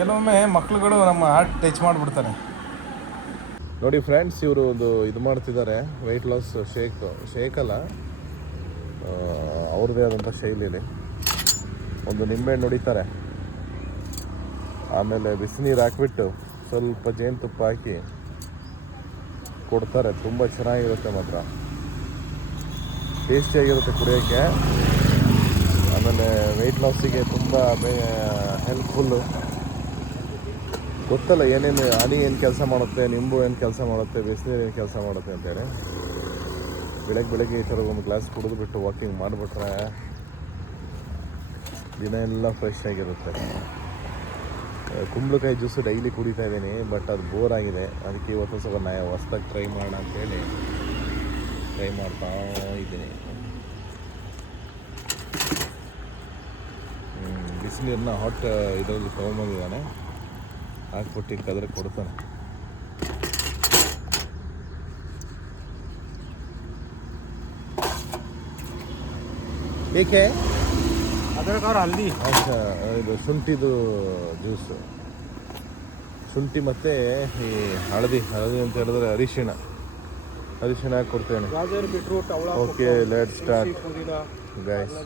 ಕೆಲವೊಮ್ಮೆ ಮಕ್ಳುಗಳು ನಮ್ಮ ಹಾರ್ಟ್ ಟಚ್ ಮಾಡಿಬಿಡ್ತಾರೆ. ನೋಡಿ ಫ್ರೆಂಡ್ಸ್, ಇವರು ಒಂದು ಇದು ಮಾಡ್ತಿದ್ದಾರೆ, ವೆಯ್ಟ್ ಲಾಸ್ ಶೇಕಲ್ಲ, ಅವ್ರದ್ದೇ ಆದಂಥ ಶೈಲಿಯಲ್ಲಿ ಒಂದು ನಿಂಬೆಹಣ್ಣು ಹೊಡಿತಾರೆ, ಆಮೇಲೆ ಬಿಸಿನೀರು ಹಾಕ್ಬಿಟ್ಟು ಸ್ವಲ್ಪ ಜೇನುತುಪ್ಪ ಹಾಕಿ ಕೊಡ್ತಾರೆ. ತುಂಬ ಚೆನ್ನಾಗಿರುತ್ತೆ, ಮಾತ್ರ ಟೇಸ್ಟಿಯಾಗಿರುತ್ತೆ ಕುಡಿಯೋಕ್ಕೆ. ಆಮೇಲೆ ವೆಯ್ಟ್ ಲಾಸಿಗೆ ತುಂಬ ಹೆಲ್ಪ್ಫುಲ್ಲು. ಗೊತ್ತಲ್ಲ ಏನೇನು ಹನಿ ಏನು ಕೆಲಸ ಮಾಡುತ್ತೆ, ನಿಂಬು ಏನು ಕೆಲಸ ಮಾಡುತ್ತೆ, ಬಿಸಿನೀರು ಏನು ಕೆಲಸ ಮಾಡುತ್ತೆ ಅಂತೇಳಿ. ಬೆಳಗ್ಗೆ ಈ ಥರ ಒಂದು ಗ್ಲಾಸ್ ಕುಡಿದ್ಬಿಟ್ಟು ವಾಕಿಂಗ್ ಮಾಡಿಬಿಟ್ರೆ ದಿನ ಎಲ್ಲ ಫ್ರೆಶ್ ಆಗಿರುತ್ತೆ. ಕುಂಬಳಕಾಯಿ ಜ್ಯೂಸು ಡೈಲಿ ಕುಡಿತಾ ಇದ್ದೀನಿ, ಬಟ್ ಅದು ಬೋರ್ ಆಗಿದೆ. ಅದಕ್ಕೆ ಇವತ್ತು ಸ್ವಲ್ಪ ಹೊಸ್ದಾಗಿ ಟ್ರೈ ಮಾಡೋಣ ಅಂತೇಳಿ ಟ್ರೈ ಮಾಡ್ತಾ ಇದ್ದೀನಿ. ಬಿಸಿನೀರನ್ನ ಹಾಟ್ ಇದರಲ್ಲಿ ತೊಗೊಂಬಂದಿದ್ದಾನೆ, ಹಾಕ್ಬಿಟ್ಟು ಕದ್ರೆ ಕೊಡ್ತಾನೆ. ಏಕೆ ಅದ್ರಾಗ ಅವ್ರು ಹಲ್ದಿ ಇದು ಶುಂಠಿದು ಜ್ಯೂಸು, ಶುಂಠಿ ಮತ್ತು ಈ ಹಳದಿ ಅಂತ ಹೇಳಿದ್ರೆ ಅರಿಶಿಣ ಹಾಕಿ ಕೊಡ್ತೇನೆ. Okay, let's start guys.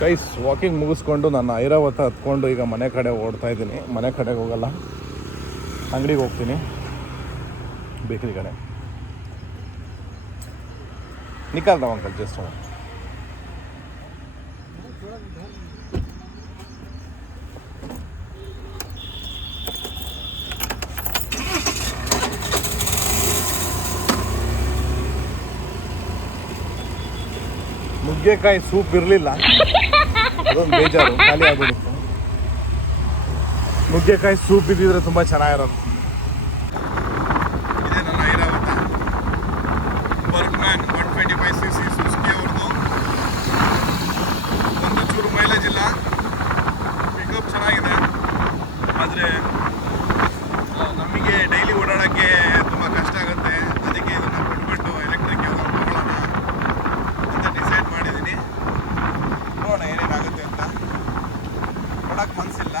Guys, walking ಮುಗಿಸ್ಕೊಂಡು ನಾನು ಐರಾವತ ಹತ್ಕೊಂಡು ಈಗ ಮನೆ ಕಡೆ ಓಡ್ತಾ ಇದ್ದೀನಿ. ಮನೆ ಕಡೆಗೆ ಹೋಗಲ್ಲ, ಅಂಗಡಿಗೆ ಹೋಗ್ತೀನಿ, ಬೇಕರಿ ಕಡೆ. ನಿಕಾಲ್ ದಾವ್ ಅಂಕಲ್ ಜಸ್ಟ್ ನುಗ್ಗೆಕಾಯಿ ಸೂಪ್ ಇರಲಿಲ್ಲ, ಅದೊಂದು ಬೇಜಾರು, ಖಾಲಿ ಆಗ್ಬಿಡುತ್ತೆ. ನುಗ್ಗೆಕಾಯಿ ಸೂಪ್ ಇದ್ದಿದ್ರೆ ತುಂಬ ಚೆನ್ನಾಗಿರೋದು. ಇದೇ ನನ್ನ ಐರಾವತ ಬರ್ಗ್ಮ್ಯಾನ್ 125cc ಸುಜುಕಿ ಅವ್ರದ್ದು. ಒಂದು ಚೂರು ಮೈಲೇಜ್ ಇಲ್ಲ, ಪಿಕಪ್ ಚೆನ್ನಾಗಿದೆ, ಆದರೆ ನಮಗೆ ಡೈಲಿ ಓಡಾಡೋಕ್ಕೆ ತುಂಬ ಕಷ್ಟ ಆಗುತ್ತೆ. ಅದಕ್ಕೆ ಇದನ್ನು ಕೊಟ್ಬಿಟ್ಟು ಎಲೆಕ್ಟ್ರಿಕ್ ಯಾವ್ದಾದ್ರು ತಗೊಳ್ಳೋಣ ಅಂತ ಡಿಸೈಡ್ ಮಾಡಿದ್ದೀನಿ. ನೋಡೋಣ ಏನೇನಾಗುತ್ತೆ ಅಂತ. ಕೊಡೋಕ್ಕೆ ಮನಸ್ಸಿಲ್ಲ,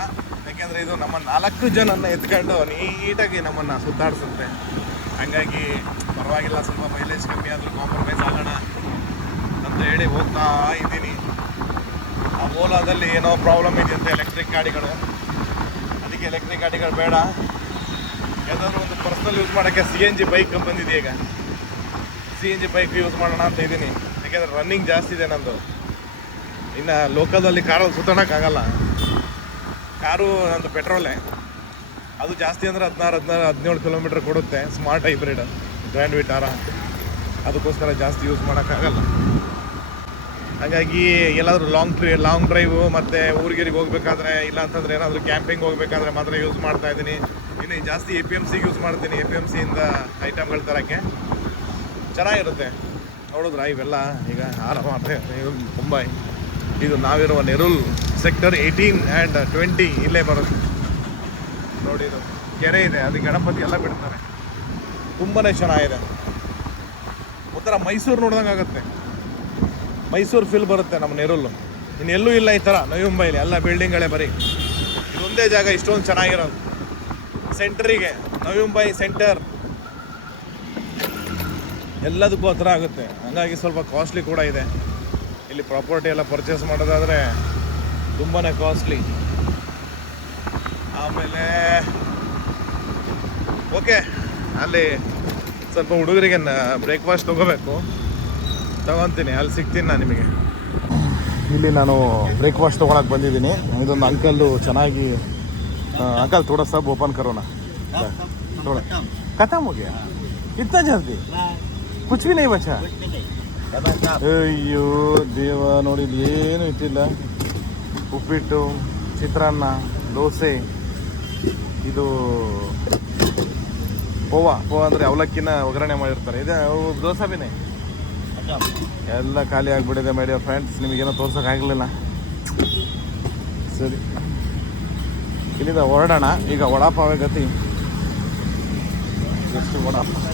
ಯಾಕೆಂದರೆ ಇದು ನಮ್ಮ 4 ಜನನ ಎತ್ಕೊಂಡು ನೀಟಾಗಿ ನಮ್ಮನ್ನು ಸುತ್ತಾಡಿಸುತ್ತೆ. ಹಾಗಾಗಿ ಪರವಾಗಿಲ್ಲ, ಸ್ವಲ್ಪ ಮೈಲೇಜ್ ಕಮ್ಮಿ ಆದರೂ ಕಾಂಪ್ರಮೈಸ್ ಆಗೋಣ ಅಂತ ಹೇಳಿ ಹೋಗ್ತಾ ಇದ್ದೀನಿ. ಆ ಓಲಾದಲ್ಲಿ ಏನೋ ಪ್ರಾಬ್ಲಮ್ ಇದೆಯಂತೆ ಎಲೆಕ್ಟ್ರಿಕ್ ಗಾಡಿಗಳು, ಅದಕ್ಕೆ ಎಲೆಕ್ಟ್ರಿಕ್ ಗಾಡಿಗಳು ಬೇಡ, ಯಾವುದಾದ್ರೂ ಒಂದು ಪರ್ಸ್ನಲ್ ಯೂಸ್ ಮಾಡೋಕ್ಕೆ CNG ಬೈಕ್ ಬಂದಿದೆ. ಈಗ CNG ಬೈಕ್ ಯೂಸ್ ಮಾಡೋಣ ಅಂತ ಇದ್ದೀನಿ, ಯಾಕೆಂದರೆ ರನ್ನಿಂಗ್ ಜಾಸ್ತಿ ಇದೆ ನಂದು. ಇನ್ನು ಲೋಕಲಲ್ಲಿ ಕಾರಲ್ಲಿ ಸುತ್ತಾಡೋಕ್ಕಾಗಲ್ಲ. ಕಾರು ನಂದು ಪೆಟ್ರೋಲೇ, ಅದು ಜಾಸ್ತಿ ಅಂದರೆ 16-17 ಕಿಲೋಮೀಟ್ರ್ ಕೊಡುತ್ತೆ. ಸ್ಮಾರ್ಟ್ ಹೈಬ್ರಿಡ್ ಗ್ರ್ಯಾಂಡ್ ವಿಟಾರ, ಅದಕ್ಕೋಸ್ಕರ ಜಾಸ್ತಿ ಯೂಸ್ ಮಾಡೋಕ್ಕಾಗಲ್ಲ. ಹಾಗಾಗಿ ಎಲ್ಲಾದರೂ ಲಾಂಗ್ ಡ್ರೈವು ಮತ್ತು ಊರಿಗೆ ಹೋಗ್ಬೇಕಾದ್ರೆ, ಇಲ್ಲ ಅಂತಂದರೆ ಏನಾದರೂ ಕ್ಯಾಂಪಿಂಗ್ ಹೋಗ್ಬೇಕಾದ್ರೆ ಮಾತ್ರ ಯೂಸ್ ಮಾಡ್ತಾ ಇದ್ದೀನಿ. ಇನ್ನು ಜಾಸ್ತಿ APMCಗೆ ಯೂಸ್ ಮಾಡ್ತೀನಿ, APMCಯಿಂದ ಐಟಮ್ಗಳು ತರೋಕ್ಕೆ ಚೆನ್ನಾಗಿರುತ್ತೆ. ನೋಡಿದ್ರ ಇವೆಲ್ಲ ಈಗ ಆರಾಮಾದ್ರೆ ಮುಂಬೈ, ಇದು ನಾವಿರುವ ನೆರೂಲ್ ಸೆಕ್ಟರ್ 18 ಆ್ಯಂಡ್ 20 ಇಲ್ಲೇ ಬರುತ್ತೆ. ನೋಡಿ, ಇದು ಕೆರೆ ಇದೆ, ಅದು ಗಣಪತಿ ಎಲ್ಲ ಬಿಡ್ತಾರೆ, ತುಂಬಾ ಚೆನ್ನಾಗಿದೆ. ಒಂಥರ ಮೈಸೂರು ನೋಡ್ದಂಗೆ ಆಗುತ್ತೆ, ಮೈಸೂರು ಫೀಲ್ ಬರುತ್ತೆ ನಮ್ಮ ನೆರೂಲು. ಇನ್ನೆಲ್ಲೂ ಇಲ್ಲ ಈ ಥರ ನವಿ ಮುಂಬೈಲಿ, ಎಲ್ಲ ಬಿಲ್ಡಿಂಗ್ಗಳೇ ಬರೀ. ಇದೊಂದೇ ಜಾಗ ಇಷ್ಟೊಂದು ಚೆನ್ನಾಗಿರೋದು ಸೆಂಟ್ರಿಗೆ, ನವಿ ಮುಂಬೈ ಸೆಂಟರ್ ಎಲ್ಲದಕ್ಕೂ ಹತ್ರ ಆಗುತ್ತೆ. ಹಾಗಾಗಿ ಸ್ವಲ್ಪ ಕಾಸ್ಟ್ಲಿ ಕೂಡ ಇದೆ. ಇಲ್ಲಿ ಪ್ರಾಪರ್ಟಿ ಎಲ್ಲ ಪರ್ಚೇಸ್ ಮಾಡೋದಾದರೆ ತುಂಬಾ ಕಾಸ್ಟ್ಲಿ. ಆಮೇಲೆ ಓಕೆ, ಅಲ್ಲಿ ಸ್ವಲ್ಪ ಹುಡುಗರಿಗೆ ಬ್ರೇಕ್ಫಾಸ್ಟ್ ತೊಗೋಬೇಕು, ತಗೊತೀನಿ, ಅಲ್ಲಿ ಸಿಗ್ತೀನಿ ನಾನು ನಿಮಗೆ. ಇಲ್ಲಿ ನಾನು ಬ್ರೇಕ್ಫಾಸ್ಟ್ ತೊಗೊಳಕ್ಕೆ ಬಂದಿದ್ದೀನಿ. ಇದೊಂದು ಅಂಕಲ್ಲು ಚೆನ್ನಾಗಿ, अंकल थोड़ा सब ओपन करो ना, थोड़ा खत्म हो गया, इतना जल्दी कुछ भी नहीं बचा. ಅಯ್ಯೋ ದೇವ, ನೋಡಿ ಏನು ಇಟ್ಟಿಲ್ಲ. ಉಪ್ಪಿಟ್ಟು, ಚಿತ್ರಾನ್ನ, ದೋಸೆ, ಇದು ಪೋವ ಅಂದರೆ ಅವಲಕ್ಕಿನ ಒಗ್ಗರಣೆ ಮಾಡಿರ್ತಾರೆ. ಇದೆ ದೋಸೆ ಬಿನೇ ಎಲ್ಲ ಖಾಲಿ ಆಗಿಬಿಟ್ಟಿದೆ ಮೈ ಡಿಯರ್ ಫ್ರೆಂಡ್ಸ್. ನಿಮಗೇನೋ ತೋರ್ಸೋಕ್ಕಾಗಲಿಲ್ಲ. ಸರಿ, ಇಲ್ಲಿಂದ ಹೊರಡೋಣ. ಈಗ ವಡಾಪಾವೇ ಗತಿ. ಎಷ್ಟು ವಡಾಪಾವ್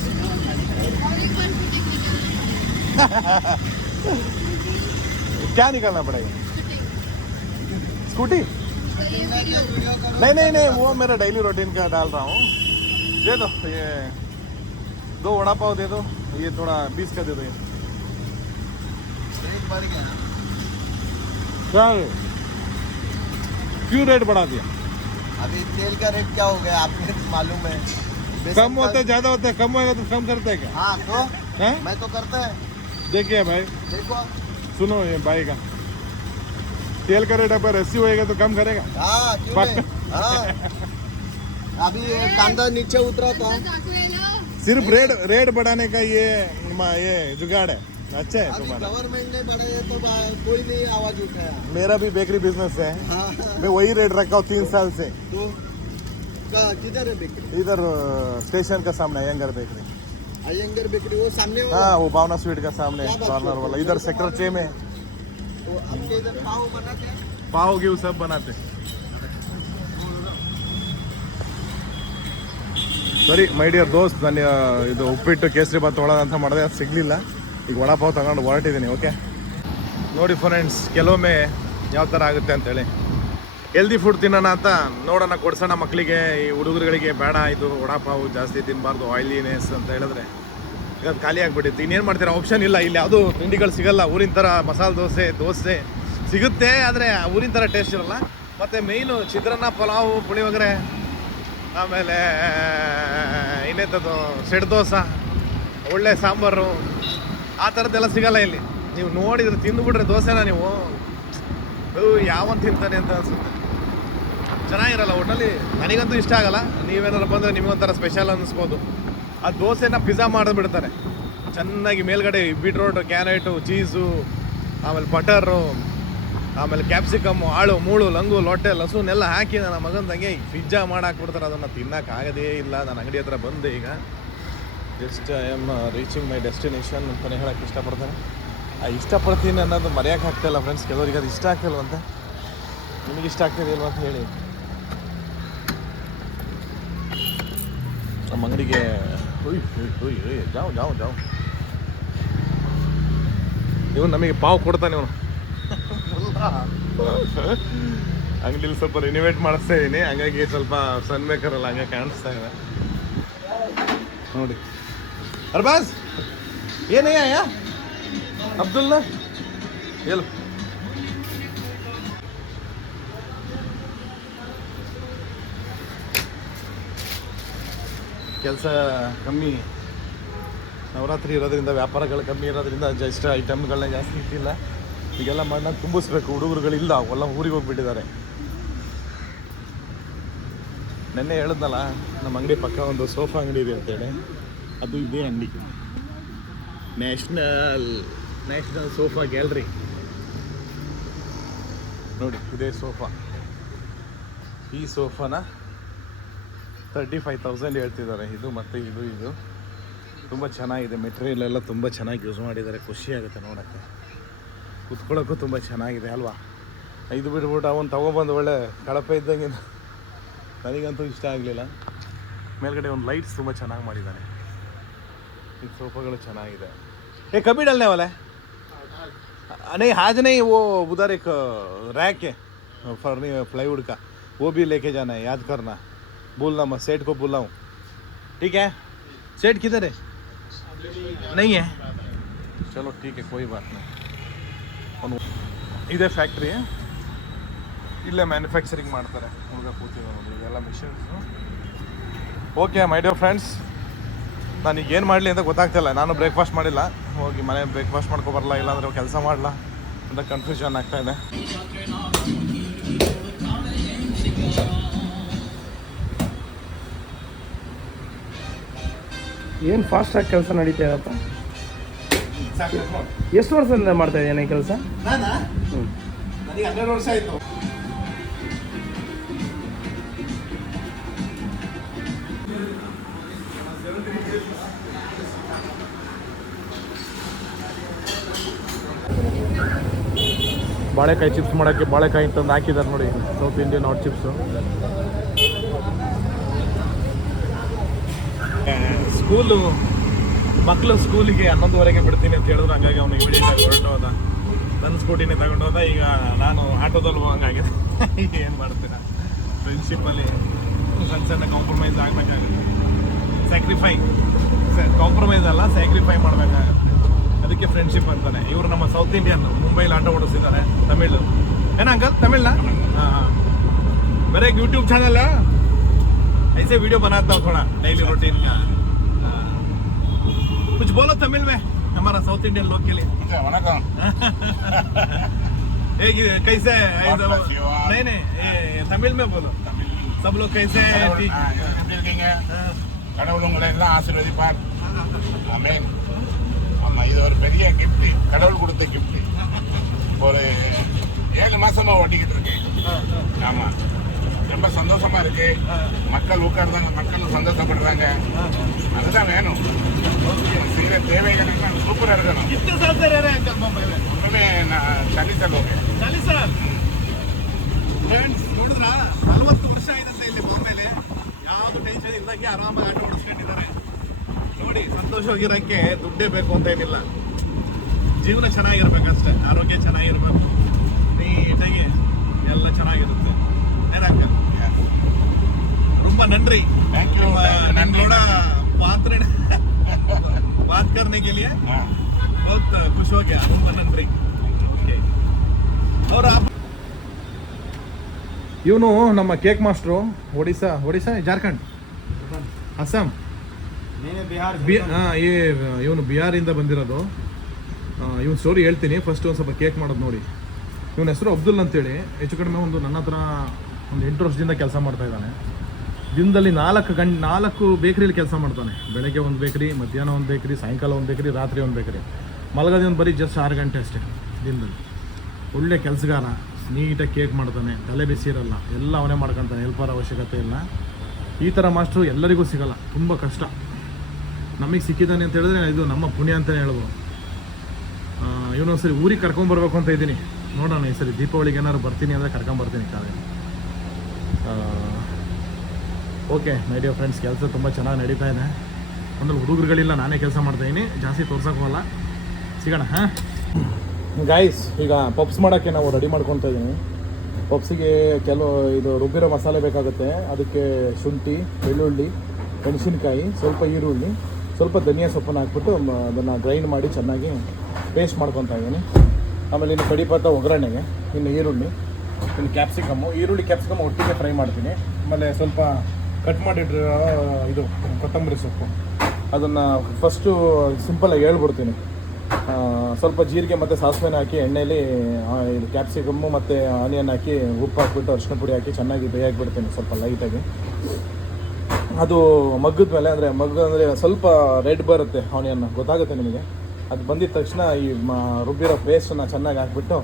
क्या निकालना पड़ेगा? स्कूटी? नहीं नहीं नहीं, वो मेरा डेली रूटीन का डाल रहा हूँ। दे दो ये 2 वड़ा पाव दे दो, ये थोड़ा 20 का दे दो। ये क्या है? क्यों रेट बढ़ा दिया? अभी तेल का रेट क्या हो गया आपने मालूम है? कम होता है ज़्यादा होता है? कम होएगा तो कम करते हैं क्या? हाँ तो हैं? मैं तो करता है। देखिए भाई, देखो सुनो ये भाई का, तेल का रेट अगर 80 होएगा तो कम करेगा? हाँ क्यों नहीं? हाँ अभी ये कांदा नीचे उतरा था। सिर्फ रेट बढ़ाने का ये जुगाड़ है। अच्छा है अभी तुम्हारा। गवर्नमेंट ने बढ़े तो कोई नहीं आवाज उठाया। मेरा भी बेकरी बिजनेस है, हाँ मैं वही रेट रखा हूँ 3 साल से। तो किधर है बेकरी? इधर स्टेशन का सामने अयंगर बेकरी। अयंगर बेकरी वो सामने वाला? हाँ, वो भावना स्वीट का सामने क्या बात कॉर्नर करते वाला, हो? इधर सेक्टर 6 में। तो आपके इधर पाव बनाते हैं? पाव गिव सब बनाते। ಸರಿ ಮೈ ಡಿಯರ್ ದೋಸ್ತ್, ನಾನು ಇದು ಉಪ್ಪಿಟ್ಟು ಕೇಸರಿ ಬಾತ್ ತೊಗೊಳ್ಳೋಣ ಅಂತ ಮಾಡಿದೆ, ಅದು ಸಿಗಲಿಲ್ಲ. ಈಗ ವಡಾಪಾವ್ ತಗೊಂಡು ಹೊರಟಿದ್ದೀನಿ. ಓಕೆ ನೋಡಿ ಫ್ರೆಂಡ್ಸ್, ಕೆಲವೊಮ್ಮೆ ಯಾವ ಥರ ಆಗುತ್ತೆ ಅಂತೇಳಿ ಹೆಲ್ದಿ ಫುಡ್ ತಿನ್ನೋಣ ಅಂತ ನೋಡೋಣ, ಕೊಡ್ಸೋಣ ಮಕ್ಕಳಿಗೆ, ಈ ಹುಡುಗರುಗಳಿಗೆ ಬೇಡ ಇದು ವಡಾಪಾವು ಜಾಸ್ತಿ ತಿನ್ನಬಾರ್ದು, ಆಯಿಲಿನೆಸ್ ಅಂತ ಹೇಳಿದ್ರೆ ಈಗ ಅದು ಖಾಲಿ ಆಗಿಬಿಟ್ಟಿತ್ತು. ಇನ್ನೇನು ಮಾಡ್ತೀರಾ, ಆಪ್ಷನ್ ಇಲ್ಲ. ಇಲ್ಲಿ ಯಾವುದೂ ತಿಂಡಿಗಳು ಸಿಗಲ್ಲ ಊರಿನ ಥರ. ಮಸಾಲೆ ದೋಸೆ ಸಿಗುತ್ತೆ, ಆದರೆ ಊರಿನ ಥರ ಟೇಸ್ಟ್ ಇರಲ್ಲ. ಮತ್ತು ಮೇಯ್ನು ಚಿತ್ರಾನ್ನ, ಪಲಾವು, ಪುಳಿಯೋಗರೆ, ಆಮೇಲೆ ಇನ್ನೆಂಥದ್ದು ಸೆಟ್ ದೋಸೆ, ಒಳ್ಳೆ ಸಾಂಬಾರು, ಆ ಥರದ್ದೆಲ್ಲ ಸಿಗಲ್ಲ ಇಲ್ಲಿ. ನೀವು ನೋಡಿದ್ರೆ ತಿಂದುಬಿಟ್ರೆ ದೋಸೆನ ನೀವು ಯಾವನ್ ತಿಂತಾನೆ ಅಂತ ಅನಿಸುತ್ತೆ. ಚೆನ್ನಾಗಿರಲ್ಲ ಒಟ್ಟಲ್ಲಿ, ನನಗಂತೂ ಇಷ್ಟ ಆಗಲ್ಲ. ನೀವೇನಾರು ಬಂದರೆ ನಿಮಗೊಂಥರ ಸ್ಪೆಷಲ್ ಅನ್ನಿಸ್ಬೋದು. ಆ ದೋಸೆನ ಪಿಜ್ಜಾ ಮಾಡಿಬಿಡ್ತಾರೆ ಚೆನ್ನಾಗಿ, ಮೇಲ್ಗಡೆ ಬೀಟ್ರೋಟು, ಕ್ಯಾರೆಟು, ಚೀಸು, ಆಮೇಲೆ ಬಟರು, ಆಮೇಲೆ ಕ್ಯಾಪ್ಸಿಕಮ್ಮು, ಆಳು ಮೂಳು, ಲಂಗು, ಲೊಟ್ಟೆ, ಲಸೂನೆಲ್ಲ ಹಾಕಿ ನನ್ನ ಮಗಂದಂಗೆ ಪಿಜ್ಜಾ ಮಾಡಾಕ್ಬಿಡ್ತಾರೆ. ಅದನ್ನು ತಿನ್ನೋಕ್ಕಾಗೋದೇ ಇಲ್ಲ. ನಾನು ಅಂಗಡಿ ಹತ್ರ ಬಂದೆ ಈಗ. Just I am reaching my destination ಅಂತಲೇ ಹೇಳೋಕ್ಕೆ ಇಷ್ಟಪಡ್ತೇನೆ. ಇಷ್ಟಪಡ್ತೀನಿ ಅನ್ನೋದು ಮರೆಯೋಕೆ ಆಗ್ತಾಯಿಲ್ಲ ಫ್ರೆಂಡ್ಸ್. ಕೆಲವರಿಗೆ ಅದು ಇಷ್ಟ ಆಗ್ತಿಲ್ವಂತೆ, ನಿಮಗೆ ಇಷ್ಟ ಆಗ್ತಿದೆಯಲ್ವ ಅಂತ ಹೇಳಿ. ನಮ್ಮ ಅಂಗಡಿಗೆ ಜಾವು ಇವನು ನಮಗೆ ಪಾವು ಕೊಡ್ತಾನೆ. ಇವನು ಅಂಗಡಿಲಿ ಸ್ವಲ್ಪ ರಿನಿವೇಟ್ ಮಾಡಿಸ್ತಾ ಇದ್ದೀನಿ, ಹಂಗಾಗಿ ಸ್ವಲ್ಪ ಸನ್ ಮೇಕರಲ್ಲ ಹಂಗೆ ಕಾಣಿಸ್ತಾ ಇದೆ ನೋಡಿ. ಅರ್ಬಾಜ್ ಏನಯ್ಯ ಅಬ್ದುಲ್ನಾ ಹೇಳು. ಕೆಲಸ ಕಮ್ಮಿ, ನವರಾತ್ರಿ ಇರೋದ್ರಿಂದ ವ್ಯಾಪಾರಗಳು ಕಮ್ಮಿ ಇರೋದ್ರಿಂದ ಜಸ್ಟ್ ಐಟಮ್ಗಳನ್ನ ಜಾಸ್ತಿ ಇಟ್ಟಿಲ್ಲ. ಈಗೆಲ್ಲ ಮಣ್ಣು ತುಂಬಿಸ್ಬೇಕು. ಹುಡುಗರುಗಳಿಲ್ಲ, ಅವೆಲ್ಲ ಊರಿಗೆ ಹೋಗ್ಬಿಟ್ಟಿದ್ದಾರೆ. ನೆನ್ನೆ ಹೇಳಿದ್ನಲ್ಲ, ನಮ್ಮ ಅಂಗಡಿ ಪಕ್ಕ ಒಂದು ಸೋಫಾ ಅಂಗಡಿ ಇದೆ ಅಂತೇಳಿ, ಅದು ಇದೇ ಅಂಗಡಿ, ನ್ಯಾಷನಲ್ ಸೋಫಾ ಗ್ಯಾಲರಿ. ನೋಡಿ ಇದೇ ಸೋಫಾ. ಈ ಸೋಫಾನ 35,000 ಹೇಳ್ತಿದ್ದಾರೆ. ಇದು ಮತ್ತು ಇದು ತುಂಬ ಚೆನ್ನಾಗಿದೆ. ಮೆಟೀರಿಯಲ್ ಎಲ್ಲ ತುಂಬ ಚೆನ್ನಾಗಿ ಯೂಸ್ ಮಾಡಿದ್ದಾರೆ. ಖುಷಿಯಾಗುತ್ತೆ ನೋಡೋಕ್ಕೆ, ಕುತ್ಕೊಳ್ಳೋಕ್ಕೂ ತುಂಬ ಚೆನ್ನಾಗಿದೆ ಅಲ್ವಾ. ಇದು ಬಿಟ್ಬಿಟ್ಟು ಅವನು ತೊಗೊಬಂದು ಒಳ್ಳೆ ಕಳಪೆ ಇದ್ದಂಗೆ ನನಗಂತೂ ಇಷ್ಟ ಆಗಲಿಲ್ಲ. ಮೇಲ್ಗಡೆ ಒಂದು ಲೈಟ್ಸ್ ತುಂಬ ಚೆನ್ನಾಗಿ ಮಾಡಿದ್ದಾನೆ. ಈ ಸೋಫಾಗಳು ಚೆನ್ನಾಗಿದೆ. कभी डालने वाला है? नहीं आज नहीं, वो उधर एक रैक है प्लाईवुड का, वो भी लेके जाना है. याद करना, बोलना मत, सेठ को बुलाऊँ. ठीक है? सेठ किधर है? नहीं है? चलो ठीक है, कोई बात नहीं. ಇದೇ ಫ್ಯಾಕ್ಟ್ರಿ, ಇಲ್ಲೇ ಮ್ಯಾನುಫ್ಯಾಕ್ಚರಿಂಗ್ ಮಾಡ್ತಾರೆ. ಹುಡುಗ ಕೂತಿದ್ದ ನೋಡಿ, ಇದೆಲ್ಲ missions. Okay my dear friends, ನಾನೀಗ ಏನು ಮಾಡಲಿ ಅಂತ ಗೊತ್ತಾಗ್ತಿಲ್ಲ. ನಾನು ಬ್ರೇಕ್ಫಾಸ್ಟ್ ಮಾಡಿಲ್ಲ, ಹೋಗಿ ಮನೆ ಬ್ರೇಕ್ಫಾಸ್ಟ್ ಮಾಡ್ಕೊಬರಲ್ಲ, ಇಲ್ಲಾಂದರೆ ಕೆಲಸ ಮಾಡಲ್ಲ ಅಂತ ಕನ್ಫ್ಯೂಷನ್ ಆಗ್ತಾಯಿದೆ. ಏನು ಫಾಸ್ಟಾಗಿ ಕೆಲಸ ನಡೀತಾ ಇದೆಯಪ್ಪ. ಎಷ್ಟು ವರ್ಷದಿಂದ ಮಾಡ್ತಾ ಇದ್ದೇನೆ ಕೆಲಸ? ನನಗೆ 12 ವರ್ಷ ಆಯಿತು. ಬಾಳೆಕಾಯಿ ಚಿಪ್ಸ್ ಮಾಡೋಕ್ಕೆ ಬಾಳೆಕಾಯಿ ತಂದು ಹಾಕಿದ್ದಾರೆ ನೋಡಿ, south Indian hot chips. School ಮಕ್ಕಳು ಸ್ಕೂಲಿಗೆ 11:30 ಬಿಡ್ತೀನಿ ಅಂತ ಹೇಳಿದ್ರು, ಹಂಗಾಗಿ ಅವ್ನು ಇಮಿಡಿಯೇಟ್ ಆಗಿ ಹೊರಟು ಹೋದ. ನನ್ನ ಸ್ಕೂಟಿನೇ ತಗೊಂಡು ಹೋದ. ಈಗ ನಾನು ಆಟೋದಲ್ಲಿ ಹೋಗಂಗಾಗಿದೆ. ಈಗ ಏನು ಮಾಡ್ತೀರ, ಫ್ರೆಂಡ್ಶಿಪ್ಪಲ್ಲಿ ಸಣ್ಣ ಸಣ್ಣ ಕಾಂಪ್ರಮೈಸ್ ಆಗಬೇಕಾಗುತ್ತೆ. ಕಾಂಪ್ರಮೈಸ್ ಅಲ್ಲ, ಸ್ಯಾಕ್ರಿಫೈ ಮಾಡಬೇಕಾಗುತ್ತೆ. ಅದಕ್ಕೆ ಫ್ರೆಂಡ್ಶಿಪ್ ಅಂತಾನೆ. ಇವರು ನಮ್ಮ ಸೌತ್ ಇಂಡಿಯನ್, ಮುಂಬೈಲಿ ಆಟೋ ಓಡಿಸಿದ್ದಾರೆ. ತಮಿಳು ಏನ ಅಂಕಲ್? ತಮಿಳ್ನ? हाँ मेरा एक यूट्यूब चैनल है, ऐसे वीडियो बनाता हूँ थोड़ा डेली रूटीन का. कुछ बोलो तमिल में हमारा साउथ इंडियन लोग के लिए. वनकम. कैसे? नहीं नहीं, तमिल में बोलो. सब लोग कैसे? கடவுள் உங்களை எல்லாம் ஆசீர்வதிப்பார். ஆமென். ஆமா, இது ஒரு பெரிய கிஃப்ட், கடவுள் கொடுத்த கிஃப்ட். ஒரு 7 மாசமா ஓட்டிக்கிட்டு இருக்கேன். ஆமா, ரொம்ப சந்தோஷமா இருக்கு. மக்கள் உட்கார்றாங்க, மக்கள் சந்தோஷப்படுறாங்க. அதுதான் வேணும். செய்கிற தேவைகள் சூப்பரா இருக்கணும். कितने साल से रह रहे हैं अंकल मुंबई में? ಒಮ್ಮೆ 40 साल हो गए. 40 साल. ಫ್ರೆಂಡ್ಸ್ ನೋಡಿದ್ರ 40 ವರ್ಷ ಆಯ್ತಂತೆ ಇಲ್ಲಿ ಬಾಂಬೆಲಿ. ಯಾವ್ದು ಟೆನ್ಷನ್ ಇಲ್ದಂಗೆ ಆರಾಮಾಗಿ ಆಟೋ ಓಡಿಸ್ಕೊಂಡಿದ್ದಾರೆ. ನೋಡಿ, ಸಂತೋಷವಾಗಿರೋಕ್ಕೆ ದುಡ್ಡೇ ಬೇಕು ಅಂತ ಏನಿಲ್ಲ. ಜೀವನ ಚೆನ್ನಾಗಿರ್ಬೇಕಷ್ಟೇ, ಆರೋಗ್ಯ ಚೆನ್ನಾಗಿರ್ಬೇಕು, ನೀಟಾಗಿ ಎಲ್ಲ ಚೆನ್ನಾಗಿರುತ್ತೆ. ಏನಾಗ್ತದೆ? ತುಂಬ ನನ್ರಿ. Thank you. थोड़ा बात करने के लिए बहुत खुश हो गया. ತುಂಬ ನನ್ರಿ. और आप ಇವನು ನಮ್ಮ ಕೇಕ್ ಮಾಸ್ಟ್ರು, ಒಡಿಶಾ ಜಾರ್ಖಂಡ್, ಅಸ್ಸಾಂ, ಇವನು ಬಿಹಾರಿಂದ ಬಂದಿರೋದು. ಇವನು ಸ್ಟೋರಿ ಹೇಳ್ತೀನಿ. ಫಸ್ಟ್ ಒಂದು ಸ್ವಲ್ಪ ಕೇಕ್ ಮಾಡೋದು ನೋಡಿ. ಇವನ ಹೆಸರು ಅಬ್ದುಲ್ ಅಂತೇಳಿ. ಹೆಚ್ಚು ಕಡಿಮೆ ನನ್ನ ಹತ್ರ ಒಂದು 8 ವರ್ಷದಿಂದ ಕೆಲಸ ಮಾಡ್ತಾ ಇದ್ದಾನೆ. ದಿನದಲ್ಲಿ 4 ಬೇಕ್ರಿಲಿ ಕೆಲಸ ಮಾಡ್ತಾನೆ. ಬೆಳಗ್ಗೆ ಒಂದು ಬೇಕ್ರಿ, ಮಧ್ಯಾಹ್ನ ಒಂದು ಬೇಕ್ರಿ, ಸಾಯಂಕಾಲ ಒಂದು ಬೇಕ್ರಿ, ರಾತ್ರಿ ಒಂದು ಬೇಕ್ರಿ. ಮಲಗೋದು ಬರೀ ಜಸ್ಟ್ 6 ಗಂಟೆ ಅಷ್ಟೇ ದಿನದಲ್ಲಿ. ಒಳ್ಳೆ ಕೆಲಸಗಾರ, ನೀಟಾಗಿ ಕೇಕ್ ಮಾಡ್ತಾನೆ, ತಲೆ ಬಿಸಿ ಇರಲ್ಲ, ಎಲ್ಲ ಅವನೇ ಮಾಡ್ಕೊತಾನೆ, ಹೆಲ್ಪರ್ ಅವಶ್ಯಕತೆ ಇಲ್ಲ. ಈ ಥರ ಮಾಸ್ಟ್ರು ಎಲ್ಲರಿಗೂ ಸಿಗಲ್ಲ, ತುಂಬ ಕಷ್ಟ. ನಮಗೆ ಸಿಕ್ಕಿದ್ದಾನೆ ಅಂತ ಹೇಳಿದ್ರೆ ಇದು ನಮ್ಮ ಪುಣ್ಯ ಅಂತಲೇ ಹೇಳ್ಬೋದು. ಇವನೊಂದ್ಸರಿ ಊರಿಗೆ ಕರ್ಕೊಂಬರ್ಬೇಕು ಅಂತ ಇದ್ದೀನಿ. ನೋಡೋಣ, ಈ ಸರಿ ದೀಪಾವಳಿಗೆ ಏನಾದ್ರು ಬರ್ತೀನಿ ಅಂದರೆ ಕರ್ಕೊಂಬರ್ತೀನಿ ಕಾರಲ್ಲಿ. ಓಕೆ ಮೈ ಡಿಯರ್ ಫ್ರೆಂಡ್ಸ್, ಕೆಲಸ ತುಂಬ ಚೆನ್ನಾಗಿ ನಡೀತಾ ಇದೆ. ಒಂದು ಹುಡುಗರುಗಳಿಲ್ಲ, ನಾನೇ ಕೆಲಸ ಮಾಡ್ತಾಯಿದ್ದೀನಿ. ಜಾಸ್ತಿ ತೋರ್ಸೋಕ್ಕಲ್ಲ, ಸಿಗೋಣ. ಹಾಂ ಗಾಯ್ಸ್, ಈಗ ಪಪ್ಸ್ ಮಾಡೋಕ್ಕೆ ನಾವು ರೆಡಿ ಮಾಡ್ಕೊತಾ ಇದ್ದೀನಿ. ಪಪ್ಸಿಗೆ ಇದು ರುಬ್ಬಿರೋ ಮಸಾಲೆ ಬೇಕಾಗುತ್ತೆ. ಅದಕ್ಕೆ ಶುಂಠಿ, ಬೆಳ್ಳುಳ್ಳಿ, ಮೆಣಸಿನ್ಕಾಯಿ, ಸ್ವಲ್ಪ ಈರುಳ್ಳಿ, ಸ್ವಲ್ಪ ಧನಿಯಾ ಸೊಪ್ಪನ್ನು ಹಾಕ್ಬಿಟ್ಟು ಅದನ್ನು ಗ್ರೈಂಡ್ ಮಾಡಿ ಚೆನ್ನಾಗಿ ಪೇಸ್ಟ್ ಮಾಡ್ಕೊತಾ ಇದ್ದೀನಿ. ಆಮೇಲೆ ಇನ್ನು ಕಡಿಪತ್ತ ಒಗ್ಗರಣೆಗೆ ಇನ್ನು ಈರುಳ್ಳಿ, ಇನ್ನು ಕ್ಯಾಪ್ಸಿಕಮ್ಮು, ಈರುಳ್ಳಿ ಕ್ಯಾಪ್ಸಿಕಮ್ ಒಟ್ಟಿಗೆ ಫ್ರೈ ಮಾಡ್ತೀನಿ. ಆಮೇಲೆ ಸ್ವಲ್ಪ ಕಟ್ ಮಾಡಿಟ್ಟಿರೋ ಇದು ಕೊತ್ತಂಬರಿ ಸೊಪ್ಪು, ಅದನ್ನು ಫಸ್ಟು ಸಿಂಪಲಾಗಿ ಹೇಳ್ಬಿಡ್ತೀನಿ. ಸ್ವಲ್ಪ ಜೀರಿಗೆ ಮತ್ತು ಸಾಸಿವೆನ ಹಾಕಿ ಎಣ್ಣೆಯಲ್ಲಿ ಇದು ಕ್ಯಾಪ್ಸಿಕಮ್ಮು ಮತ್ತು ಆನಿಯನ್ ಹಾಕಿ ಉಪ್ಪು ಹಾಕ್ಬಿಟ್ಟು ಅರಿಶಿನ ಪುಡಿ ಹಾಕಿ ಚೆನ್ನಾಗಿ ಬೇಯಾಕ್ಬಿಡ್ತೀನಿ ಸ್ವಲ್ಪ ಲೈಟಾಗಿ. ಅದು ಮಗ್ಗದ ಮೇಲೆ ಅಂದರೆ ಸ್ವಲ್ಪ ರೆಡ್ ಬರುತ್ತೆ ಆನಿಯನ್, ಗೊತ್ತಾಗುತ್ತೆ ನಿಮಗೆ. ಅದು ಬಂದಿದ ತಕ್ಷಣ ಈ ರುಬ್ಬಿರೋ ಪೇಸ್ಟನ್ನು ಚೆನ್ನಾಗಿ ಹಾಕ್ಬಿಟ್ಟು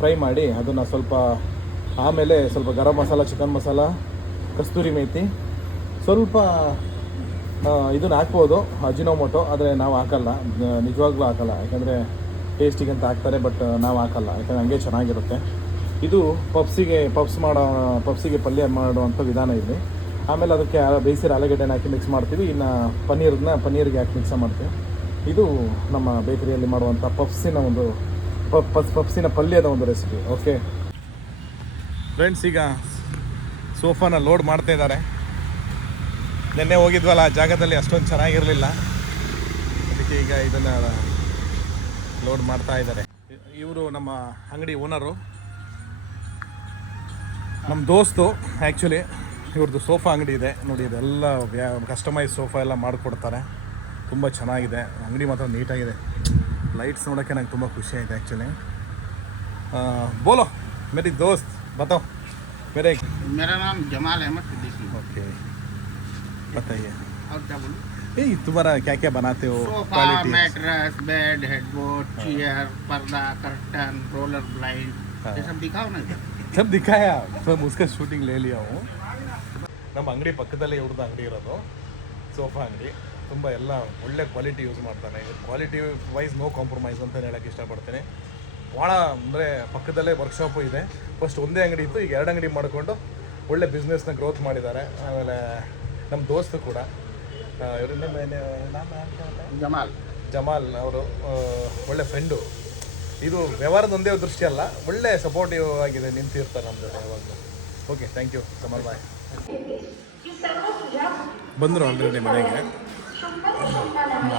ಫ್ರೈ ಮಾಡಿ ಅದನ್ನು ಸ್ವಲ್ಪ, ಆಮೇಲೆ ಸ್ವಲ್ಪ ಗರಂ ಮಸಾಲ, ಚಿಕನ್ ಮಸಾಲ, ಕಸ್ತೂರಿ ಮೇಥಿ, ಸ್ವಲ್ಪ ಇದನ್ನು ಹಾಕ್ಬೋದು ಅಜಿನೋಮೋಟೋ, ಆದರೆ ನಾವು ಹಾಕಲ್ಲ, ನಿಜವಾಗ್ಲೂ ಹಾಕಲ್ಲ. ಯಾಕಂದರೆ ಟೇಸ್ಟಿಗೆ ಅಂತ ಹಾಕ್ತಾರೆ, ಬಟ್ ನಾವು ಹಾಕಲ್ಲ, ಯಾಕಂದರೆ ಹಂಗೆ ಚೆನ್ನಾಗಿರುತ್ತೆ. ಇದು ಪಪ್ಸಿಗೆ ಪಲ್ಯ ಮಾಡುವಂಥ ವಿಧಾನ ಇಲ್ಲಿ. ಆಮೇಲೆ ಅದಕ್ಕೆ ಬೇಯಿಸಿರೋ ಆಲೂಗಡ್ಡೆನ ಹಾಕಿ ಮಿಕ್ಸ್ ಮಾಡ್ತೀವಿ. ಇನ್ನು ಪನ್ನೀರಿಗೆ ಹಾಕಿ ಮಿಕ್ಸ್ ಮಾಡ್ತೀವಿ. ಇದು ನಮ್ಮ ಬೇಕರಿಯಲ್ಲಿ ಮಾಡುವಂಥ ಪಪ್ಸಿನ ಪಲ್ಯದ ಒಂದು ರೆಸಿಪಿ. ಓಕೆ ಫ್ರೆಂಡ್ಸ್, ಈಗ ಸೋಫಾನ ಲೋಡ್ ಮಾಡ್ತಾ ಇದ್ದಾರೆ. ನಿನ್ನೆ ಹೋಗಿದ್ವಲ್ಲ, ಆ ಜಾಗದಲ್ಲಿ ಅಷ್ಟೊಂದು ಚೆನ್ನಾಗಿರಲಿಲ್ಲ, ಅದಕ್ಕೆ ಈಗ ಇದನ್ನು ಲೋಡ್ ಮಾಡ್ತಾ ಇದ್ದಾರೆ. ಇವರು ನಮ್ಮ ಅಂಗಡಿ ಓನರು, ನಮ್ಮ ದೋಸ್ತು. ಆ್ಯಕ್ಚುಲಿ ಇವ್ರದ್ದು ಸೋಫಾ ಅಂಗಡಿ ಇದೆ ನೋಡಿ. ಇದೆಲ್ಲ ಕಸ್ಟಮೈಸ್ ಸೋಫಾ ಎಲ್ಲ ಮಾಡಿಕೊಡ್ತಾರೆ. ತುಂಬ ಚೆನ್ನಾಗಿದೆ ಅಂಗಡಿ, ಮಾತ್ರ ನೀಟಾಗಿದೆ. ಲೈಟ್ಸ್ ನೋಡೋಕ್ಕೆ ನಂಗೆ ತುಂಬ ಖುಷಿ ಆಯಿತು ಆ್ಯಕ್ಚುಲಿ. ಬೋಲೋ ಮೇರಿ ದೋಸ್ತ್, बताओ मेरे. मेरा नाम जमाल अहमद सिद्दीकी. ओके, बताइए. और क्या बोलूं? तुम्हारा क्या क्या बनाते हो? Sofa, mattress, bed, headboard, chair, पर्दा, कर्टन, रोलर ब्लाइंड, ये सब दिखाओ ना इधर. सब दिखाया, सब उसका शूटिंग ले लिया हूँ. ನಮ್ಮ ಅಂಗಡಿ ಪಕ್ಕದಲ್ಲೇ ಇವ್ರದ್ದು ಅಂಗಡಿ ಇರೋದು, ಸೋಫಾ ಅಂಗಡಿ. ತುಂಬ ಎಲ್ಲ ಒಳ್ಳೆ ಕ್ವಾಲಿಟಿ ಯೂಸ್ ಮಾಡ್ತಾನೆ. ಕ್ವಾಲಿಟಿ ವೈಸ್ ನೋ ಕಾಂಪ್ರಮೈಸ್ ಅಂತ ಹೇಳೋಕ್ಕೆ ಇಷ್ಟಪಡ್ತೀನಿ. ಭಾಳ ಅಂದರೆ ಪಕ್ಕದಲ್ಲೇ ವರ್ಕ್ಶಾಪು ಇದೆ. ಫಸ್ಟ್ ಒಂದೇ ಅಂಗಡಿ ಇತ್ತು, ಈಗ 2 ಅಂಗಡಿ ಮಾಡಿಕೊಂಡು ಒಳ್ಳೆ ಬಿಸ್ನೆಸ್ನ ಗ್ರೋತ್ ಮಾಡಿದ್ದಾರೆ. ಆಮೇಲೆ ನಮ್ಮ ದೋಸ್ತು ಕೂಡ ಇವರಿಂದ ಜಮಾಲ್ ಜಮಾಲ್ ಅವರು ಒಳ್ಳೆ ಫ್ರೆಂಡು. ಇದು ವ್ಯವಹಾರದ ಒಂದೇ ದೃಷ್ಟಿ ಅಲ್ಲ, ಒಳ್ಳೆ ಸಪೋರ್ಟಿವ್ ಆಗಿದೆ, ನಿಂತಿರ್ತಾರೆ ನಮ್ಮ ಜೊತೆ ಯಾವಾಗಲೂ. ಓಕೆ, ಥ್ಯಾಂಕ್ ಯು ಜಮಾಲ್ ಬಾಯ್. ಬಂದರು ಆಲ್ರೆಡಿ ಮನೆಗೆ.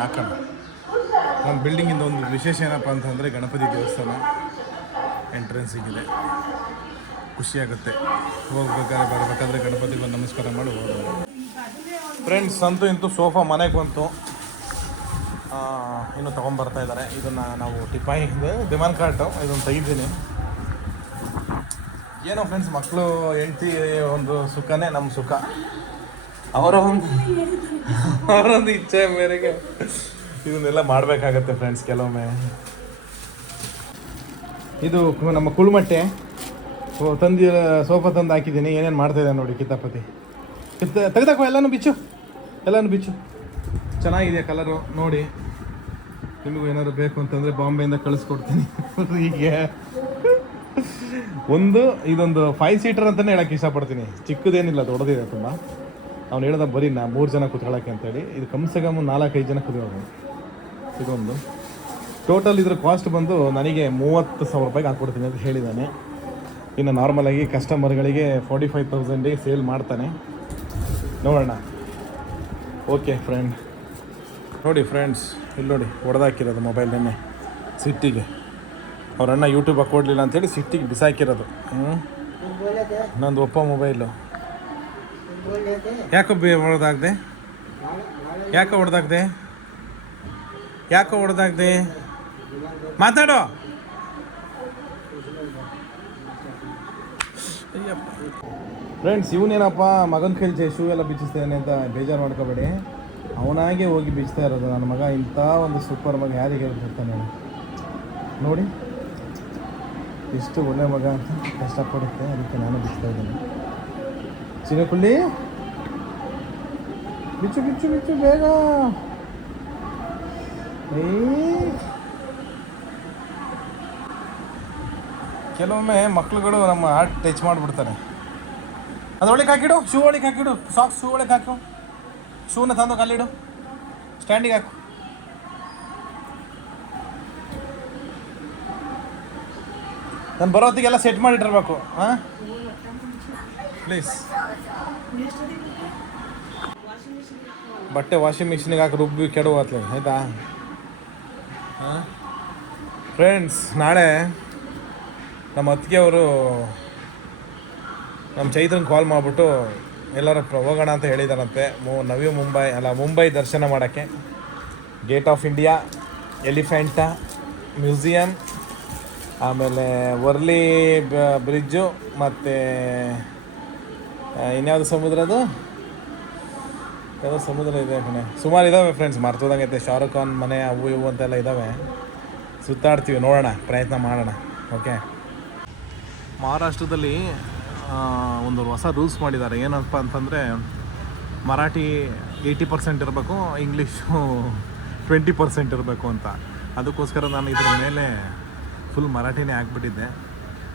ಹಾಕೋಣ. ನಮ್ಮ ಬಿಲ್ಡಿಂಗಿಂದ ಒಂದು ವಿಶೇಷ ಏನಪ್ಪ ಅಂತಂದರೆ ಗಣಪತಿ ದೇವಸ್ಥಾನ ಎಂಟ್ರೆನ್ಸಿಗಿದೆ. ಖುಷಿಯಾಗುತ್ತೆ ಹೋಗ್ಬೇಕಾದ್ರೆ ಬರಬೇಕಾದ್ರೆ ಗಣಪತಿಗೆ ಒಂದು ನಮಸ್ಕಾರ ಮಾಡಿ ಹೋಗೋದು. ಫ್ರೆಂಡ್ಸ್, ಅಂತೂ ಇಂತೂ ಸೋಫಾ ಮನೆಗೆ ಬಂತು. ಇನ್ನೂ ತೊಗೊಂಬರ್ತಾ ಇದ್ದಾರೆ. ಇದನ್ನು ನಾವು ಟಿಪಾಯಿ ಡಿಮಾನ್ ಕಾರ್ಟು ಇದನ್ನು ತೆಗಿದ್ದೀನಿ. ಏನೋ ಫ್ರೆಂಡ್ಸ್, ಮಕ್ಕಳು ಹೆಂಡ್ತಿ ಒಂದು ಸುಖನೇ ನಮ್ಮ ಸುಖ. ಅವರೊಂದು ಇಚ್ಛೆ ಮೇರೆಗೆ ಇದನ್ನೆಲ್ಲ ಮಾಡಬೇಕಾಗತ್ತೆ ಫ್ರೆಂಡ್ಸ್ ಕೆಲವೊಮ್ಮೆ. ಇದು ನಮ್ಮ ಕುಳ್ಮಟ್ಟೆ ತಂದು ಸೋಫಾ ತಂದು ಹಾಕಿದ್ದೀನಿ. ಏನೇನು ಮಾಡ್ತಾಯಿದ್ದೆ ನೋಡಿ ಕಿತಾಪತಿ. ತೆಗೆದಾಕೋ, ಎಲ್ಲನೂ ಬಿಚ್ಚು, ಚೆನ್ನಾಗಿದೆ ಕಲರು ನೋಡಿ. ನಿಮಗೂ ಏನಾದ್ರು ಬೇಕು ಅಂತಂದರೆ ಬಾಂಬೆಯಿಂದ ಕಳಿಸ್ಕೊಡ್ತೀನಿ. ಹೀಗೆ ಇದೊಂದು 5 ಸೀಟರ್ ಅಂತಲೇ ಹೇಳೋಕ್ಕೆ ಇಷ್ಟಪಡ್ತೀನಿ. ಚಿಕ್ಕದೇನಿಲ್ಲ, ದೊಡ್ಡದಿದೆ ತುಂಬ. ಅವ್ನು ಹೇಳ್ದ ಬರೀ 3 ಜನ ಕೂತ್ಕೊಳ್ಳೋಕ್ಕೆ ಅಂತೇಳಿ. ಇದು ಕಮ್ಸೆ ಕಮ್ 4-5 ಜನ ಕೂತ್ಕೊಳ್ಳೋದು. ಇದೊಂದು ಟೋಟಲ್ ಇದ್ರ ಕಾಸ್ಟ್ ಬಂದು ನನಗೆ 30,000 ರೂಪಾಯಿಗೆ ಹಾಕ್ಕೊಡ್ತೀನಿ ಅಂತ ಹೇಳಿದ್ದಾನೆ. ಇನ್ನು ನಾರ್ಮಲಾಗಿ ಕಸ್ಟಮರ್ಗಳಿಗೆ 45,000 ಸೇಲ್ ಮಾಡ್ತಾನೆ. ನೋಡೋಣ. ಓಕೆ ಫ್ರೆಂಡ್, ನೋಡಿ ಫ್ರೆಂಡ್ಸ್, ಇಲ್ಲಿ ನೋಡಿ ಹೊಡೆದಾಕಿರೋದು ಮೊಬೈಲ್ ನೆನ್ನೆ ಸಿಟ್ಟಿಗೆ. ಅವ್ರ ಅಣ್ಣ ಯೂಟ್ಯೂಬ್ ಹಾಕ್ಕೊಡ್ಲಿಲ್ಲ ಅಂತೇಳಿ ಸಿಟ್ಟಿಗೆ ಬಿಸಾಕಿರೋದು. ನಂದು ಒಪ್ಪೋ ಮೊಬೈಲು. ಯಾಕೋ ಹೊಡೆದಾಗ್ದೆ? ಮಾತಾಡೋ. ಫ್ರೆಂಡ್ಸ್, ಇವನೇನಪ್ಪ ಮಗನ ಕೈಲಿ ಶೂ ಎಲ್ಲ ಬಿಚ್ಚಿಸ್ತಾನೆ ಅಂತ ಬೇಜಾರು ಮಾಡ್ಕೋಬೇಡಿ. ಅವನಾಗೆ ಹೋಗಿ ಬಿಚ್ತಾ ಇರೋದು. ನನ್ನ ಮಗ ಇಂಥ ಒಂದು ಸೂಪರ್ ಮಗ ಯಾರಿಗೆ ಹೇಳ್ತಿರ್ತಾನೆ ನೋಡಿ. ಎಷ್ಟು ಒಳ್ಳೆ ಮಗ ಅಂತ ಕಷ್ಟಪಡುತ್ತೆ, ಅದಕ್ಕೆ ನಾನು ಬಿಚ್ತಾ ಇದ್ದೀನಿ. ಚಿನ್ನಕುಳ್ಳಿ, ಬಿಚ್ಚು ಬೇಗ. ಕೆಲವೊಮ್ಮೆ ಮಕ್ಳುಗಳು ನಮ್ಮ ಹಾರ್ಟ್ ಟಚ್ ಮಾಡಿಬಿಡ್ತಾರೆ. ಅದ್ರೊಳಗೆ ಹಾಕಿಡು, ಶೂ ಒಳಗೆ ಹಾಕಿಡು, ಸಾಕ್ಸ್ ಶೂ ಒಳಗೆ ಹಾಕು. ಶೂನ ತಂದು ಕಲ್ಲಿಡು, ಸ್ಟ್ಯಾಂಡಿಗೆ ಹಾಕು. ನಾನು ಬರೋತ್ತಿಗೆಲ್ಲ ಸೆಟ್ ಮಾಡಿಟ್ಟಿರ್ಬೇಕು. ಹಾಂ ಪ್ಲೀಸ್. ಬಟ್ಟೆ ವಾಷಿಂಗ್ ಮಿಷಿನಿಗೆ ಹಾಕಿ ರುಬ್ಬಿ ಕೆಡುವತ್ಲೆ, ಆಯಿತಾ? ಹಾಂ ಫ್ರೆಂಡ್ಸ್, ನಾಳೆ ನಮ್ಮ ಅತ್ತಿಗೆಯವರು ನಮ್ಮ ಚೈತ್ರನ್ಗೆ ಕಾಲ್ ಮಾಡಿಬಿಟ್ಟು ಎಲ್ಲರ ಹೋಗೋಣ ಅಂತ ಹೇಳಿದಾರಂತೆ. ಮುಂಬೈ ದರ್ಶನ ಮಾಡೋಕ್ಕೆ. Gate of India, Elephanta museum, ಆಮೇಲೆ ವರ್ಲಿ ಬ್ರಿಡ್ಜು, ಮತ್ತು ಇನ್ಯಾವುದು ಸಮುದ್ರ, ಅದು ಯಾವುದೋ ಸಮುದ್ರ ಇದೆ ಕಣೆ. ಸುಮಾರು ಇದ್ದಾವೆ ಫ್ರೆಂಡ್ಸ್, ಮರ್ತೋದಂಗೈತೆ. ಶಾರುಖ್ ಖಾನ್ ಮನೆ ಅವು ಇವು ಅಂತೆಲ್ಲ ಇದ್ದಾವೆ. ಸುತ್ತಾಡ್ತೀವಿ, ನೋಡೋಣ, ಪ್ರಯತ್ನ ಮಾಡೋಣ. ಓಕೆ. ಮಹಾರಾಷ್ಟ್ರದಲ್ಲಿ ಒಂದು ಹೊಸ ರೂಲ್ಸ್ ಮಾಡಿದ್ದಾರೆ. ಏನಪ್ಪ ಅಂತಂದರೆ ಮರಾಠಿ 80% ಇರಬೇಕು, ಇಂಗ್ಲೀಷು 20% ಇರಬೇಕು ಅಂತ. ಅದಕ್ಕೋಸ್ಕರ ನಾನು ಇದ್ರ ಮೇಲೆ ಫುಲ್ ಮರಾಠಿನೇ ಹಾಕ್ಬಿಟ್ಟಿದ್ದೆ.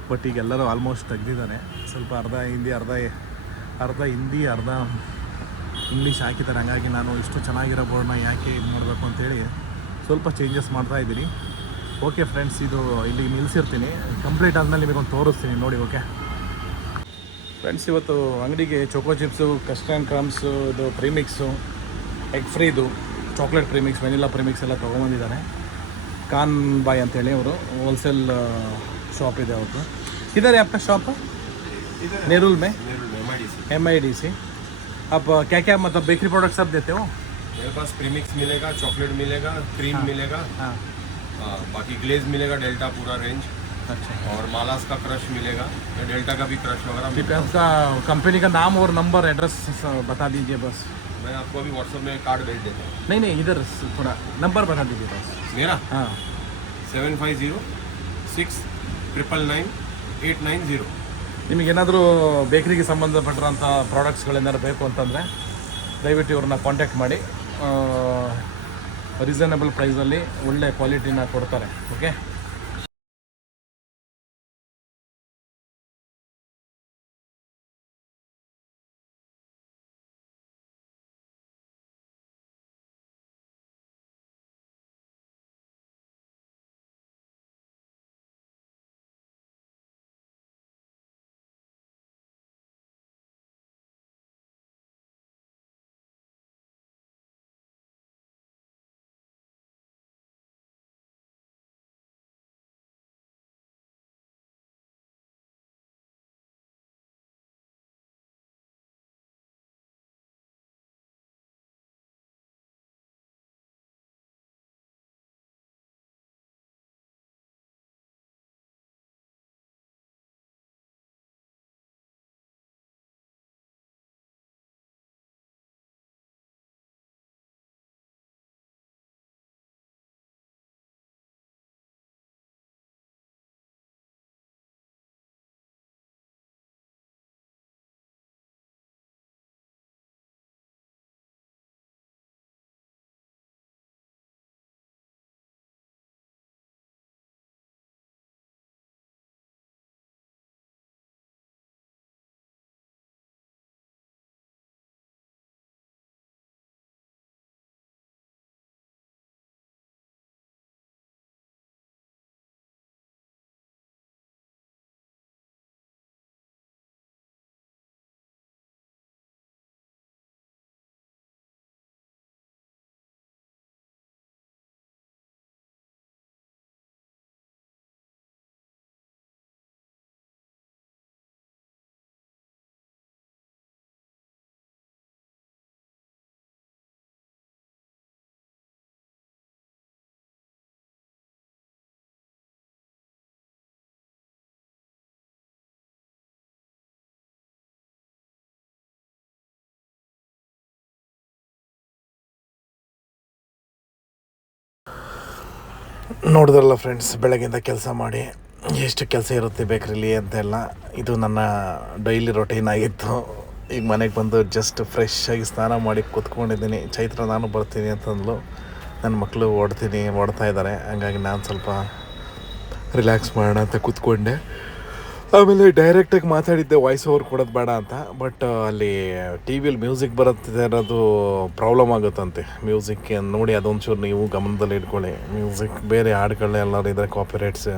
ಬಟ್ ಈಗ ಎಲ್ಲರೂ ಆಲ್ಮೋಸ್ಟ್ ತೆಗ್ದಿದ್ದಾರೆ. ಸ್ವಲ್ಪ ಅರ್ಧ ಹಿಂದಿ ಅರ್ಧ ಇಂಗ್ಲೀಷ್ ಹಾಕಿದ್ದಾರೆ. ಹಂಗಾಗಿ ನಾನು ಇಷ್ಟು ಚೆನ್ನಾಗಿರೋ ಬೋರ್ಡ್ನ ಯಾಕೆ ಇದು ಮಾಡಬೇಕು ಅಂತೇಳಿ ಸ್ವಲ್ಪ ಚೇಂಜಸ್ ಮಾಡ್ತಾಯಿದ್ದೀನಿ. ಓಕೆ ಫ್ರೆಂಡ್ಸ್, ಇದು ಇಲ್ಲಿಗೆ ನಿಲ್ಲಿಸಿರ್ತೀನಿ. ಕಂಪ್ಲೀಟ್ ಆದಮೇಲೆ ನಿಮಗೊಂದು ತೋರಿಸ್ತೀನಿ ನೋಡಿ. ಓಕೆ ಫ್ರೆಂಡ್ಸ್, ಇವತ್ತು ಅಂಗಡಿಗೆ ಚೋಕೋ ಚಿಪ್ಸು, ಕಸ್ಟರ್ಡ್ ಕ್ರಮ್ಸು, ಇದು ಪ್ರೀಮಿಕ್ಸು, ಎಗ್ ಫ್ರೀದು, ಚಾಕ್ಲೇಟ್ ಪ್ರೀಮಿಕ್ಸ್, ವೆನಿಲಾ ಪ್ರೀಮಿಕ್ಸ್ ಎಲ್ಲ ತೊಗೊಂಬಂದಿದ್ದಾರೆ. ಖಾನ್ ಬಾಯ್ ಅಂತೇಳಿ ಅವರು ಹೋಲ್ಸೇಲ್ शॉप ಇದೆ ಅವ್ರದ್ದು. किधर है आपका शॉप? नेरुल में MIDC. आप क्या क्या मतलब बेकरी प्रोडक्ट सब देते हो? मेरे पास प्रीमिक्स मिलेगा, चॉकलेट मिलेगा, क्रीम मिलेगा, बाकी ग्लेज मिलेगा, डेल्टा पूरा रेंज. अच्छा. और मालास का क्रश मिलेगा, डेल्टा का भी क्रश वगैरह. आपका कंपनी का नाम और नंबर एड्रेस बता दीजिए बस. मैं आपको अभी व्हाट्सएप में कार्ड भेज देता हूँ. नहीं इधर थोड़ा नंबर बता दीजिए बस. मेरा? हाँ, 7506999890. ನಿಮಗೇನಾದರೂ ಬೇಕ್ರಿಗೆ ಸಂಬಂಧಪಟ್ಟಿರೋಂಥ ಪ್ರಾಡಕ್ಟ್ಸ್ಗಳೇನಾದ್ರು ಬೇಕು ಅಂತಂದರೆ ದಯವಿಟ್ಟು ಇವ್ರನ್ನ ಕಾಂಟ್ಯಾಕ್ಟ್ ಮಾಡಿ. ರೀಸನಬಲ್ ಪ್ರೈಸಲ್ಲಿ ಒಳ್ಳೆ ಕ್ವಾಲಿಟಿನ ಕೊಡ್ತಾರೆ. ಓಕೆ. ನೋಡಿದ್ರಲ್ಲ ಫ್ರೆಂಡ್ಸ್, ಬೆಳಗ್ಗಿಂದ ಕೆಲಸ ಮಾಡಿ ಎಷ್ಟು ಕೆಲಸ ಇರುತ್ತೆ ಬೇಕ್ರಿಲಿ ಅಂತೆಲ್ಲ. ಇದು ನನ್ನ ಡೈಲಿ ರೊಟೀನ್ ಆಗಿತ್ತು. ಈಗ ಮನೆಗೆ ಬಂದು ಜಸ್ಟ್ ಫ್ರೆಶ್ ಆಗಿ ಸ್ನಾನ ಮಾಡಿ ಕೂತ್ಕೊಂಡಿದ್ದೀನಿ. ಚೈತ್ರ ನಾನು ಬರ್ತೀನಿ ಅಂತಂದ್ಲು. ನನ್ನ ಮಕ್ಕಳು ಓಡ್ತಾ ಇದ್ದಾರೆ. ಹಂಗಾಗಿ ನಾನು ಸ್ವಲ್ಪ ರಿಲ್ಯಾಕ್ಸ್ ಮಾಡೋಣ ಅಂತ ಕೂತ್ಕೊಂಡೆ. ಆಮೇಲೆ ಡೈರೆಕ್ಟಾಗಿ ಮಾತಾಡಿದ್ದೆ ವಾಯ್ಸ್ ಓವರ್ ಕೊಡೋದು ಬೇಡ ಅಂತ. ಬಟ್ ಅಲ್ಲಿ ಟಿ ವಿಯಲ್ಲಿ ಮ್ಯೂಸಿಕ್ ಬರೋದು ಪ್ರಾಬ್ಲಮ್ ಆಗುತ್ತಂತೆ. ಮ್ಯೂಸಿಕ್ ನೋಡಿ ಅದೊಂಚೂರು ನೀವು ಗಮನದಲ್ಲಿ ಇಟ್ಕೊಳ್ಳಿ. ಮ್ಯೂಸಿಕ್ ಬೇರೆ ಹಾಡುಗಳೆಲ್ಲರೂ ಇದ್ದರೆ ಕಾಪಿರೈಟ್ಸ್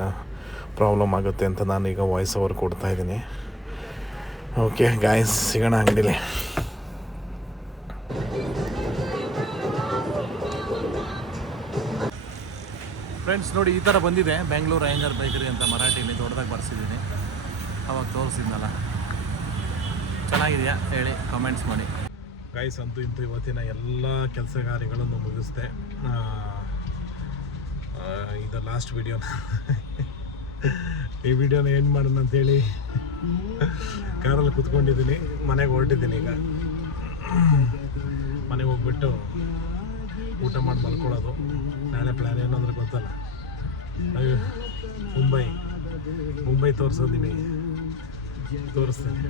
ಪ್ರಾಬ್ಲಮ್ ಆಗುತ್ತೆ ಅಂತ ನಾನೀಗ ವಾಯ್ಸ್ ಓವರ್ ಕೊಡ್ತಾಯಿದ್ದೀನಿ. ಓಕೆ ಗಾಯ್ಸ್, ಸಿಗೋಣ ಅಂಗಡಿಲಿ. ಫ್ರೆಂಡ್ಸ್ ನೋಡಿ, ಈ ಥರ ಬಂದಿದೆ ಬೆಂಗಳೂರು ರೇಂಜರ್ ಬೇಕರಿ ಅಂತ ಮರಾಠಿಲಿ ದೊಡ್ಡದಾಗಿ ಬರ್ಸಿದ್ದೀನಿ. ಅವಾಗ ತೋರಿಸಿದ್ನಲ್ಲ, ಚೆನ್ನಾಗಿದೆಯಾ ಹೇಳಿ, ಕಮೆಂಟ್ಸ್ ಮಾಡಿ. ಗಾಯ್ಸ್, ಅಂತೂ ಇಂತೂ ಇವತ್ತಿನ ಎಲ್ಲ ಕೆಲಸ ಕಾರ್ಯಗಳನ್ನು ಮುಗಿಸ್ದೆ. ಇದು ಲಾಸ್ಟ್ ವಿಡಿಯೋ. ಈ ವಿಡಿಯೋನ ಏನು ಮಾಡೋಣ ಅಂತೇಳಿ ಕಾರಲ್ಲಿ ಕುತ್ಕೊಂಡಿದ್ದೀನಿ. ಮನೆಗೆ ಹೊರಟಿದ್ದೀನಿ. ಈಗ ಮನೆಗೆ ಹೋಗ್ಬಿಟ್ಟು ಊಟ ಮಾಡಿ ಮಲ್ಕೊಳ್ಳೋದು. ನಾಳೆ ಪ್ಲ್ಯಾನ್ ಏನು ಅಂದರೆ ಗೊತ್ತಲ್ಲ, ಮುಂಬೈ ತೋರಿಸೋದು ನಿಮಗೆ, ತೋರಿಸ್ತೇನೆ.